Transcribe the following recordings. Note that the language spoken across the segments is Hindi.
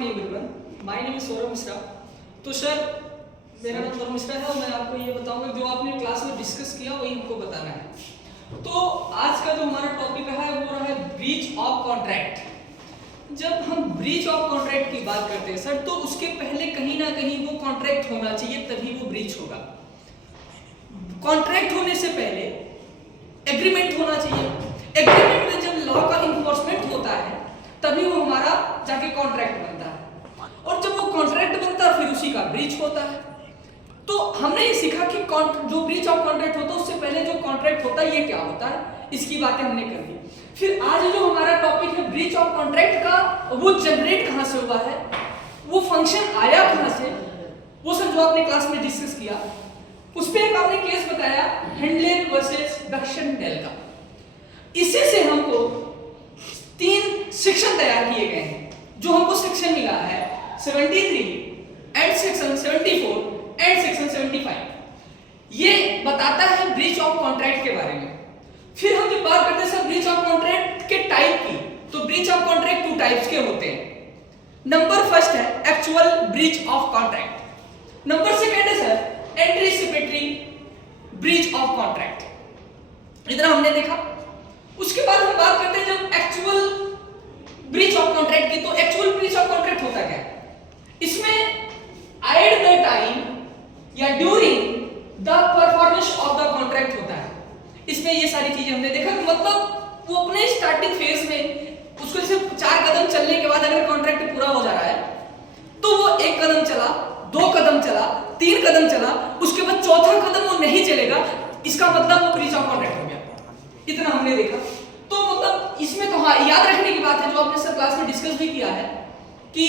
Morning everyone, my name is Saurabh Mishra. तो सर मेरा नाम सौरभ मिश्रा है और मैं आपको ये बताऊंगा जो आपने क्लास में डिस्कस किया वही हमको बताना है। तो आज का जो हमारा टॉपिक है वो रहा है ब्रीच ऑफ कॉन्ट्रैक्ट। जब हम ब्रीच ऑफ कॉन्ट्रैक्ट की बात करते हैं सर, तो उसके पहले कहीं ना कहीं वो कॉन्ट्रैक्ट होना चाहिए, तभी वो ब्रीच होगा। कॉन्ट्रैक्ट होने से पहले एग्रीमेंट होना चाहिए। एग्रीमेंट में जब लॉ का इन्फोर्समेंट होता है तभी वो हमारा जाके कॉन्ट्रैक्ट बनता है, और जब वो कॉन्ट्रैक्ट बनता है फिर उसी का ब्रीच होता है। तो हमने ये सीखा कि जो ब्रीच ऑफ कॉन्ट्रैक्ट होता है उससे पहले जो कॉन्ट्रैक्ट होता है ये क्या होता है, इसकी बातें हमने कर दी। फिर आज जो हमारा टॉपिक है ब्रीच ऑफ कॉन्ट्रैक्ट का, वो जनरेट कहां से हुआ है, वो फंक्शन आया कहां से, वो सब जो आपने क्लास में डिस्कस किया। उस पे एक आपने केस बताया हेंडलेन वर्सेस बक्शनडेल का। इसी से हमको 3 सेक्शन तैयार किए गए हैं। जो हमको सेक्शन मिला है 73 एंड सेक्शन 74 एंड सेक्शन 75, ये बताता है ब्रीच ऑफ कॉन्ट्रैक्ट के बारे में। फिर हम जब बात करते हैं सर ब्रीच ऑफ कॉन्ट्रैक्ट के टाइप की, तो ब्रीच ऑफ कॉन्ट्रैक्ट 2 टाइप्स के होते हैं। नंबर फर्स्ट है actual breach of contract, number second है sir anticipatory breach of contract. इतना हमने देखा। उसके बाद हम बात करते हैं जब एक्चुअल ब्रीच ऑफ कॉन्ट्रैक्ट की, तो एक्चुअल ब्रीच ऑफ कॉन्ट्रैक्ट होता क्या है, इसमें एट द टाइम या during the performance of the contract होता है। इसमें ये सारी चीजें हमने देखा कि मतलब वो अपने स्टार्टिंग फेज में उसको सिर्फ 4 कदम चलने के बाद अगर कॉन्ट्रैक्ट पूरा हो जा रहा है तो वो 1 कदम चला, 2 कदम चला, 3 कदम चला, उसके बाद चौथा कदम वो नहीं चलेगा, इसका मतलब वो ब्रीच ऑफ कॉन्ट्रैक्ट हो गया। इतना हमने देखा। तो मतलब इसमें तो हाँ याद रखने की बात है जो आपने सर क्लास में डिस्कस भी किया है कि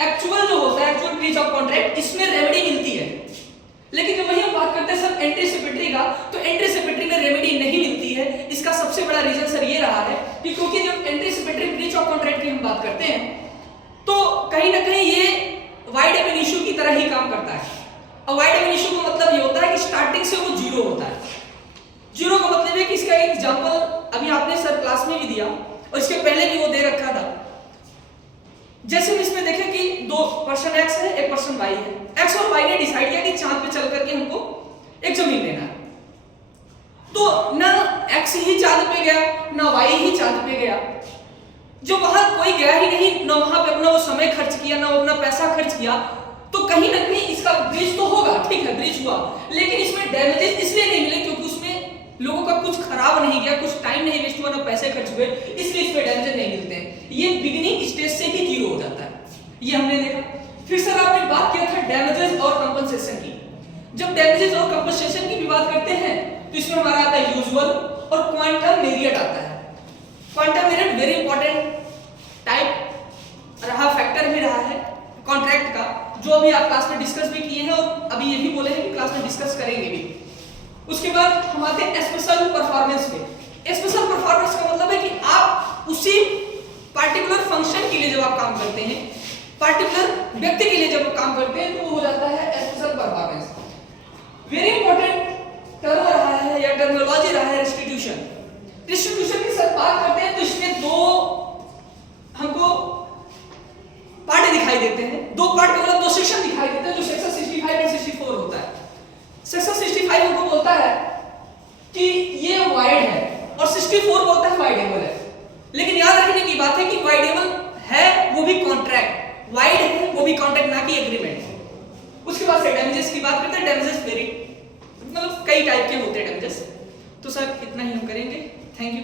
एक्चुअल जो होता है एक्चुअल ब्रीच ऑफ कॉन्ट्रैक्ट, इसमें रेमेडी मिलती है। लेकिन जब वही हम बात करते हैं सर एंटीसिपेटरी का, तो एंटीसिपेटरी में रेमेडी नहीं मिलती है। इसका सबसे बड़ा रीजन सर ये रहा है कि क्योंकि जब एंटीसिपेटरी ब्रीच ऑफ कॉन्ट्रैक्ट की हम बात करते हैं तो कहीं ना कहीं ये वाइड एवन इशू की तरह ही काम करता है। और वाइड एवन इशू का मतलब ये होता है कि स्टार्टिंग से वो जीरो होता है। जीरो का मतलब है कि इसका एक एग्जांपल अभी आपने सर क्लास में भी दिया और इसके पहले भी वो दे रखा था। जैसे हम इसमें देखें कि 2 पर्सन एक्स है, 1 पर्सन वाई है। एक्स और वाई ने डिसाइड किया कि चांद पे चल करके हमको एक जमीन लेना है। तो ना एक्स ही चांद पे गया ना वाई ही चांद पे गया, जो वहां कोई गया ही नहीं, ना वहां पे अपना वो समय खर्च किया ना अपना पैसा खर्च किया, तो कहीं ना कहीं इसका ब्रीच तो होगा, ठीक है ब्रीच हुआ, लेकिन इसमें डैमेजेस इसलिए नहीं मिले क्योंकि उसमें लोगों का कुछ खराब नहीं गया, कुछ टाइम नहीं वेस्ट हुआ, ना पैसे खर्च हुए, इसलिए इसमें डैमेजेस नहीं मिलते हैं। ये बिगिनिंग स्टेज से ही जीरो हो जाता है, ये हमने देखा। फिर सर आपने बात किया था डैमेजेस और कंपनसेशन की। जब डैमेजेस और कंपनसेशन की भी बात करते हैं तो इसमें हमारा आता है यूजुअल और क्वांटम वेरिएट आता है। Quantum variate very important type रहा, फैक्टर भी रहा है कॉन्ट्रैक्ट का, जो अभी आप क्लास में डिस्कस भी किए हैं और अभी ये भी बोले हैं कि क्लास में डिस्कस करेंगे भी। उसके बाद हम आते हैं स्पेशल परफॉर्मेंस पे। स्पेशल परफॉर्मेंस का मतलब है कि आप उसी पार्टिकुलर फंक्शन के लिए जब आप काम करते हैं, पार्टिकुलर व्यक्ति के लिए जब आप काम करते हैं, तो वो हो जाता है special performance. Very important term रहा है या टर्मिनोलॉजी रहा है रेस्टिट्यूशन। रेस्टिट्यूशन की सर बात करते हैं तो इसमें 2 हमको पार्ट दिखाई देते हैं। 2 पार्ट का मतलब 2 सेक्शन दिखाई देते हैं, जो सेक्शन 65 और 64 होता है। सेक्शन 65 हमको बोलता है कि ये वाइड है और 64 बोलता है वाइडेबल है। लेकिन याद रखने की बात है कि वाइडेबल है वो भी कॉन्ट्रैक्ट, वाइड है वो भी कॉन्ट्रैक्ट, ना कि एग्रीमेंट। उसके बाद से डैमेजेस की बात करते हैं। डैमेजेस वेरी मतलब कई टाइप के होते हैं डैमेजेस। तो सर इतना ही हम करेंगे। Thank you.